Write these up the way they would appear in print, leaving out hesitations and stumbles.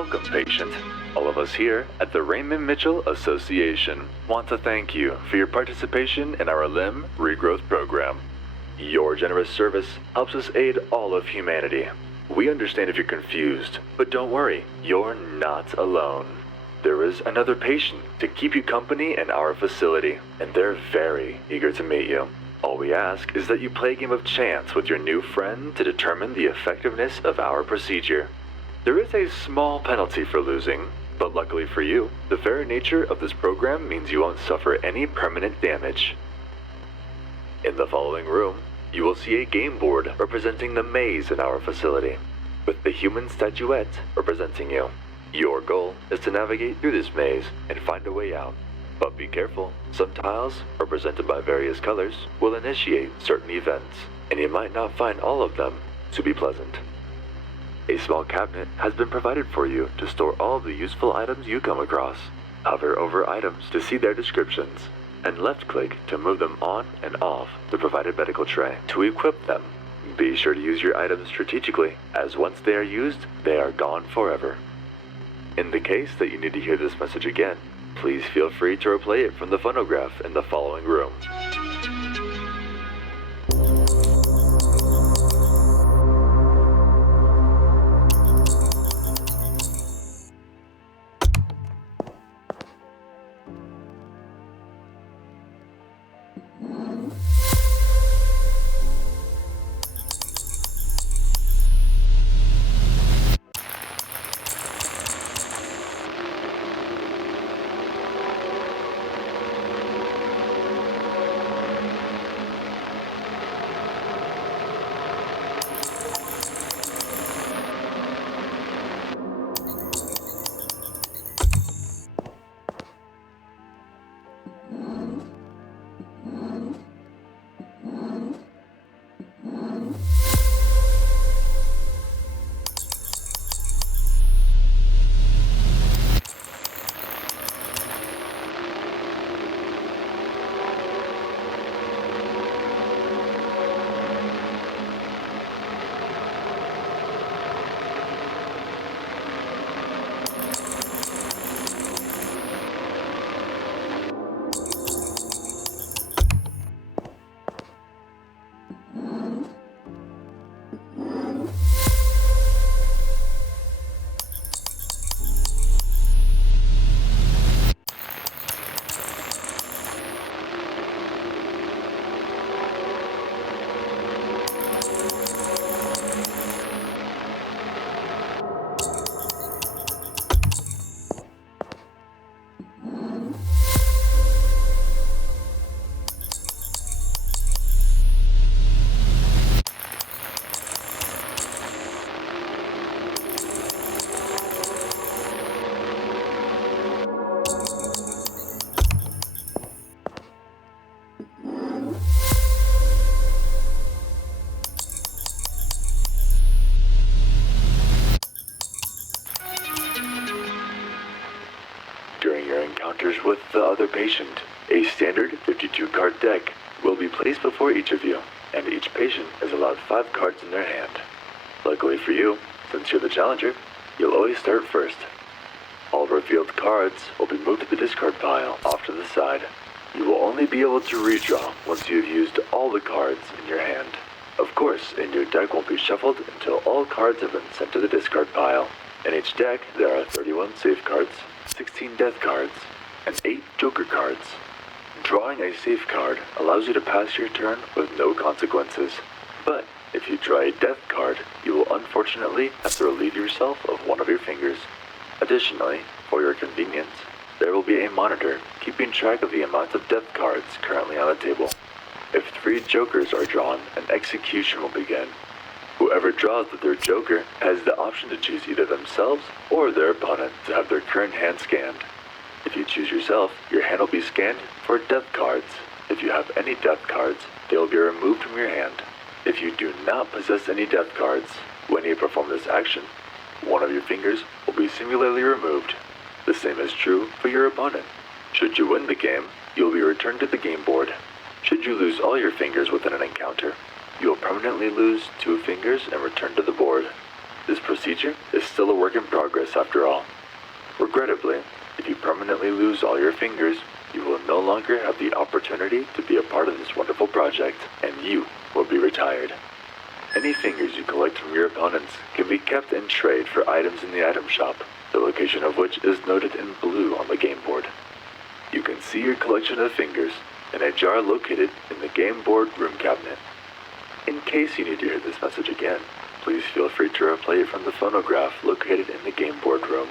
Welcome, patient. All of us here at the Raymond Mitchell Association want to thank you for your participation in our limb regrowth program. Your generous service helps us aid all of humanity. We understand if you're confused, but don't worry, you're not alone. There is another patient to keep you company in our facility, and they're very eager to meet you. All we ask is that you play a game of chance with your new friend to determine the effectiveness of our procedure. There is a small penalty for losing, but luckily for you, the very nature of this program means you won't suffer any permanent damage. In the following room, you will see a game board representing the maze in our facility, with the human statuette representing you. Your goal is to navigate through this maze and find a way out. But be careful, some tiles, represented by various colors, will initiate certain events, and you might not find all of them to be pleasant. A small cabinet has been provided for you to store all of the useful items you come across. Hover over items to see their descriptions, and left-click to move them on and off the provided medical tray to equip them. Be sure to use your items strategically, as once they are used, they are gone forever. In the case that you need to hear this message again, please feel free to replay it from the phonograph in the following room. With the other patient, a standard 52-card deck will be placed before each of you, and each patient is allowed 5 cards in their hand. Luckily for you, since you're the challenger, you'll always start first. All revealed cards will be moved to the discard pile off to the side. You will only be able to redraw once you have used all the cards in your hand. Of course, and your deck won't be shuffled until all cards have been sent to the discard pile. In each deck, there are 31 safe cards, 16 death cards, and 8 joker cards. Drawing a safe card allows you to pass your turn with no consequences. But if you draw a death card, you will unfortunately have to relieve yourself of one of your fingers. Additionally, for your convenience, there will be a monitor keeping track of the amount of death cards currently on the table. If 3 jokers are drawn, an execution will begin. Whoever draws the 3rd joker has the option to choose either themselves or their opponent to have their current hand scanned. If you choose yourself, your hand will be scanned for death cards. If you have any death cards, they will be removed from your hand. If you do not possess any death cards, when you perform this action, one of your fingers will be singularly removed. The same is true for your opponent. Should you win the game, you will be returned to the game board. Should you lose all your fingers within an encounter, you will permanently lose 2 fingers and return to the board. This procedure is still a work in progress after all. Regrettably, if you permanently lose all your fingers, you will no longer have the opportunity to be a part of this wonderful project, and you will be retired. Any fingers you collect from your opponents can be kept and traded for items in the item shop, the location of which is noted in blue on the game board. You can see your collection of fingers in a jar located in the game board room cabinet. In case you need to hear this message again, please feel free to replay it from the phonograph located in the game board room.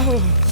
Ah!